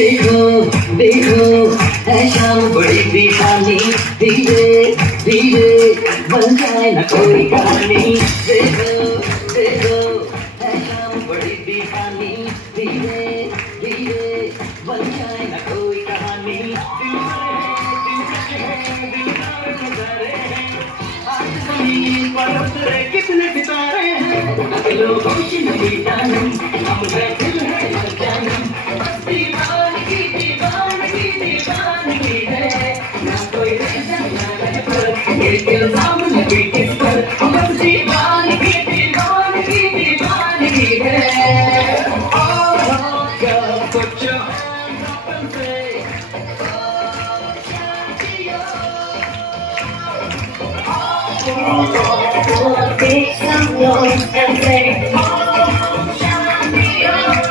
देखो देखो है शाम बड़ी दीवानी धीरे धीरे बन जाए ना कोई कहानी देखो देखो है शाम बड़ी दीवानी धीरे धीरे बन जाए ना कोई कहानी कितने सितारे हैं लोगों की नहीं जानम हम हैं दिल है जानम दीवानगी दीवानगी दीवानगी है ना कोई रीजन ना पर ये इल्जाम लगे किस पर बस दीवानगी दीवानगी दीवानगी है Oh girl put your hands up and say Make some noise and say, oh, champion.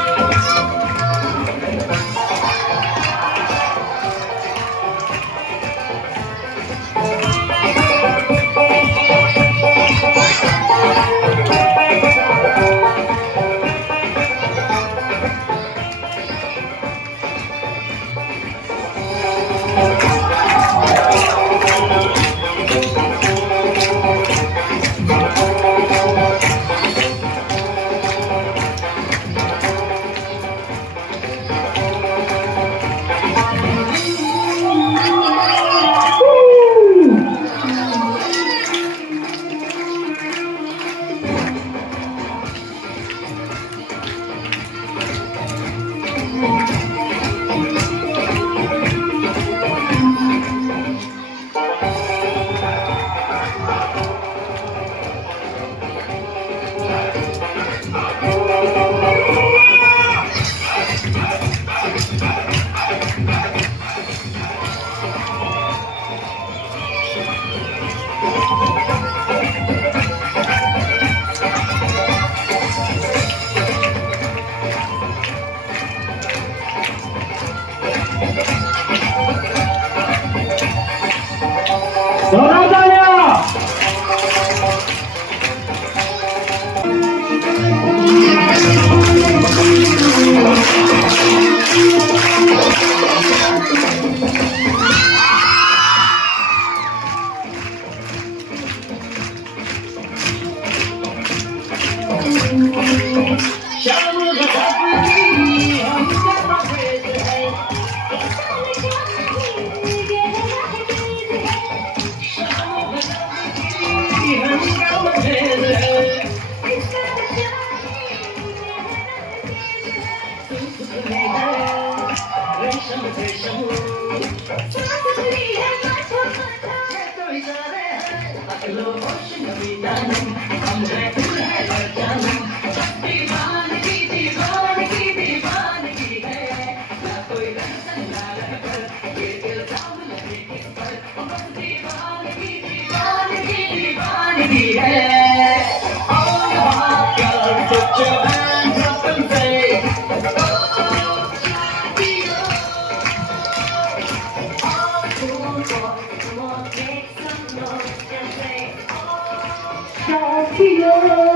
Champion.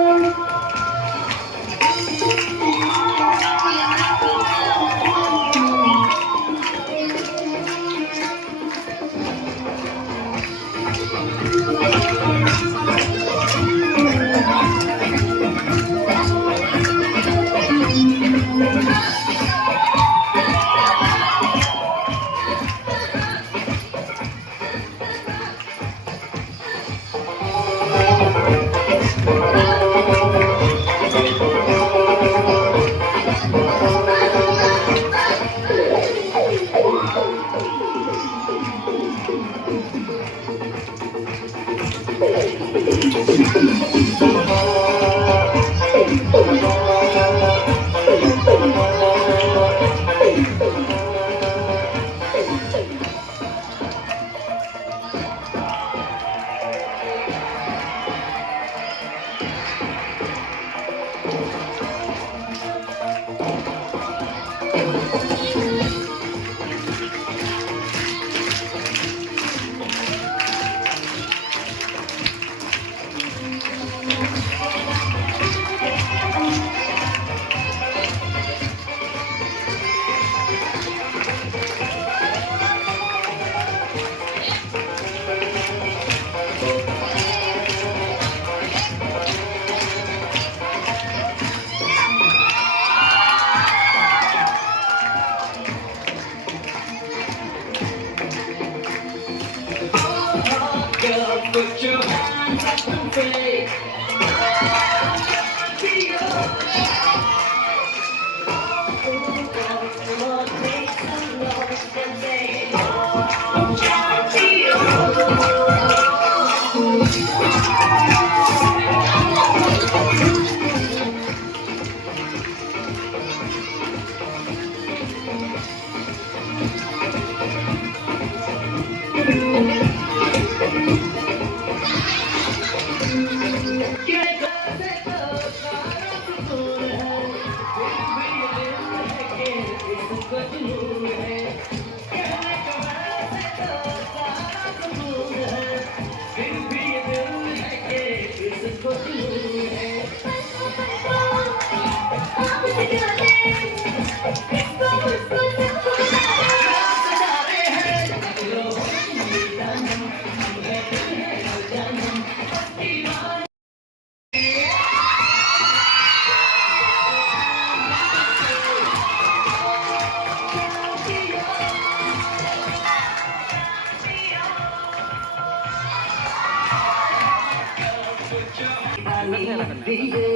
धीरे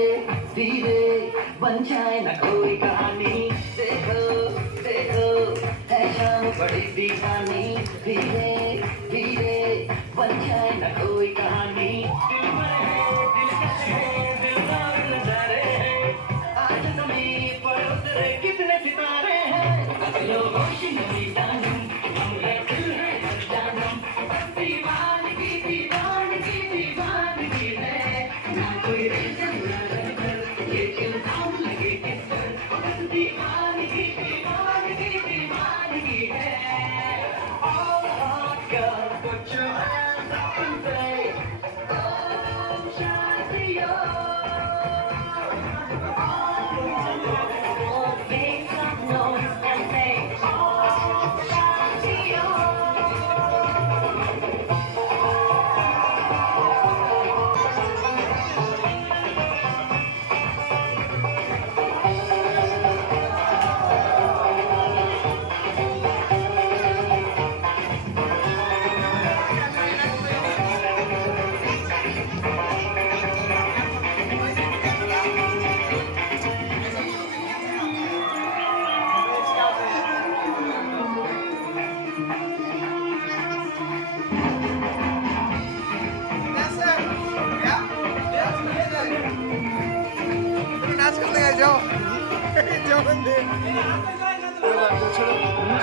धीरे बन जाए ना कोई कहानी देखो देखो है शाम बड़ी दीवानी धीरे धीरे बन जाए ना कोई कहानी दिल पर है दिलकश है दिलदार नजारे हैं आज ज़मीं पर उतरे कितने सितारे हैं लो होश नबी जानम हम है दिल है जानम बस दीवानगी दीवानगी दीवानगी है ना कोई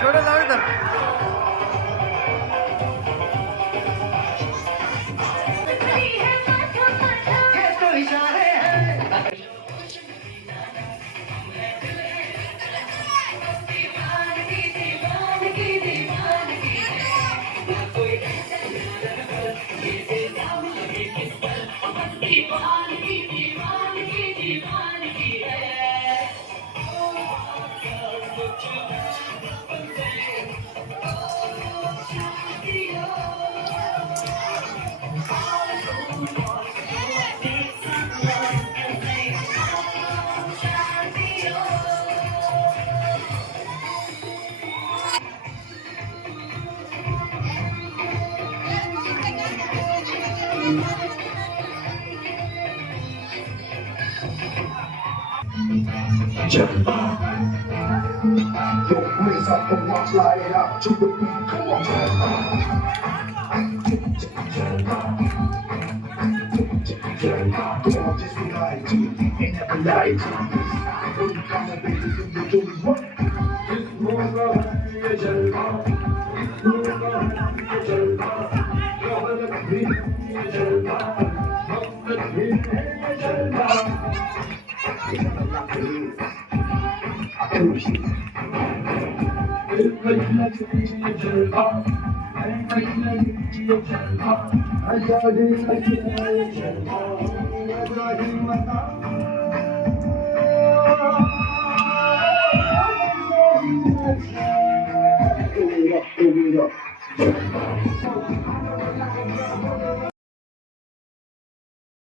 छोड़ो लाओ इधर ये तो इशारे हैं Your ways up and watch light it up to the beat. Come on. Come on, just rely to it and never lie to it. When you come up, baby, you do what? Just move on, you jalwa. Move on, you jalwa. Your me, you jalwa. Not me, you jalwa. I push it. Give it up.